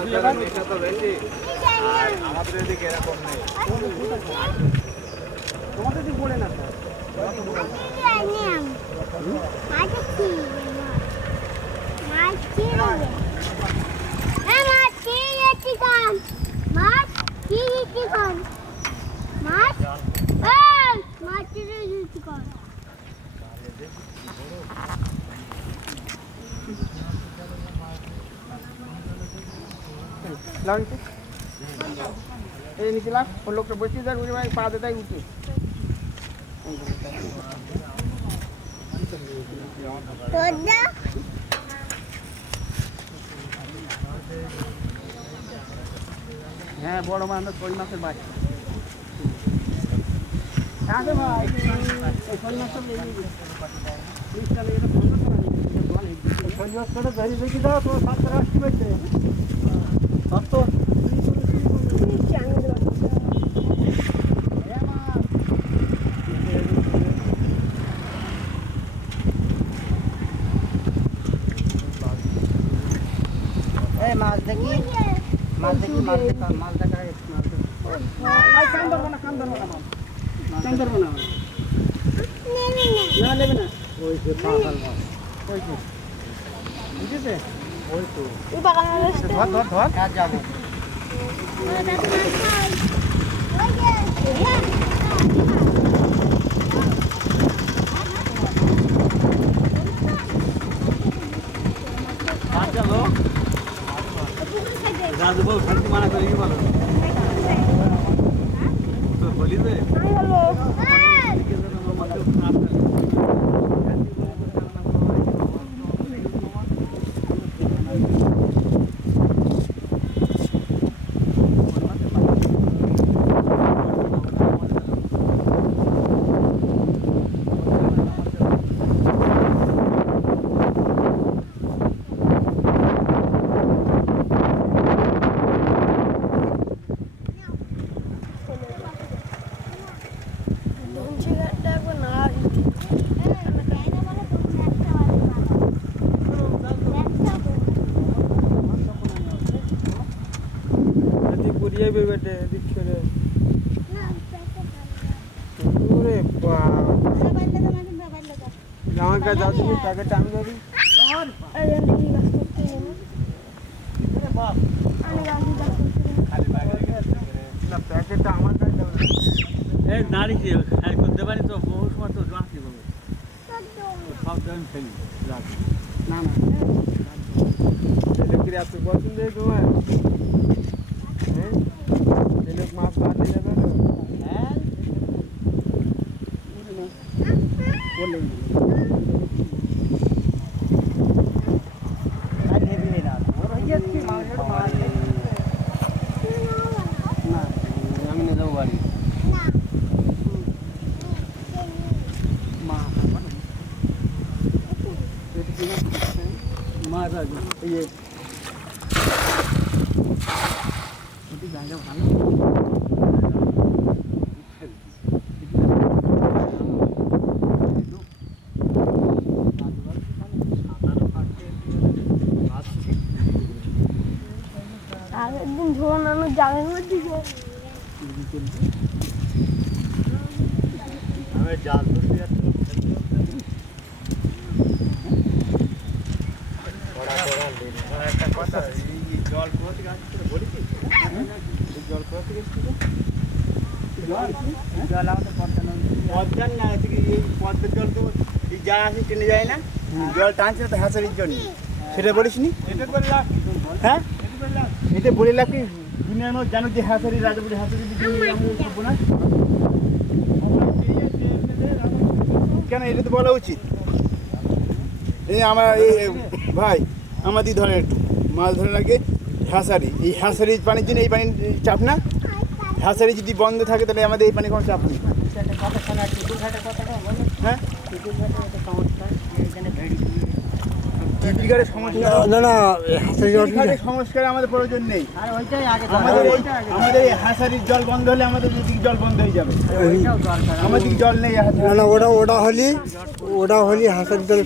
এটা তো বেশি আর আমাদের এদিকে এরকম নেই। তোমাদের দিক পড়ে না স্যার। এই নিচে লাগ ওর লোকটা বসিয়ে দেয় উঠে পা দেয় উঠে হ্যাঁ বড় মাছ 6 মাসের বাচ্চা আগে ভাই এই 6 মাসের মাছ দেখি মাছ দেখি মাছ দেখা মাছ দেখা কাম ধরবো না কাম ধরবো না কাম ধরবো না না নেবে না ওই যে পাগল মাছ ওই তো বুঝেছে ওই তো এই বাগানে ধর ধর ধর কাজ যাবো কাজ যাবো রাজু বল শান্তি মানা করে কি বলো তো বলি দে হ্যালো বেটে দিচ্ছে রে ওরে বাবা আমার কাছে যাচ্ছি তাকে টাইম দেবি না প্যাকেটটা আমার কাছে এই দাঁড়িয়ে করতে পারি তো বহু সময় তো জানতে পারবো সব দাম ফেলি না না কি এত পছন্দ তোমার হ্যাঁ এই লোক মাছ মারতে যাবে তো হ্যাঁ বললেন আর নেবে না ওর হয়ে যাচ্ছে মাছ না আমি নিয়ে যাবো বাড়ি মা মাছ আছে এই জায়গা ভালো একদিন ধরুন আমি জালের মধ্যে আমি জাল ধরতে যাচ্ছিলাম একটা কথা জল কোথা থেকে আসছে বলেছি জল কোথা থেকে এসেছিল জল আমাদের পদ্মার না এই পদ্মের জল তো এই যা আসে টেনে যায় না জল টানছে তো হ্যাঁচারির জন্য সেটা বলিস নি হ্যাঁ এটা বলে লাভ কি দুনিয়ার মধ্যে জানো যে হ্যাঁচারি রাজাপুরি হ্যাঁচারি না কেন এটা তো বলা উচিত এই আমার এই ভাই আমাদের ধরে একটু মাছ ধরে লাগে হ্যাঁসারি এই হ্যাঁসারির পানির জন্য এই পানির চাপ না হ্যাঁসারি যদি বন্ধ থাকে তাহলে আমাদের এই পানি কোনো চাপ নেই হ্যাঁ টিপিঘাটের সমস্যা না না সংস্কারে আমাদের প্রয়োজন নেই আমাদের এই হ্যাঁসারির জল বন্ধ হলে আমাদের দিক জল বন্ধ হয়ে যাবে আমাদের জল নেই না না ওটা হলে হ্যাঁসারির জল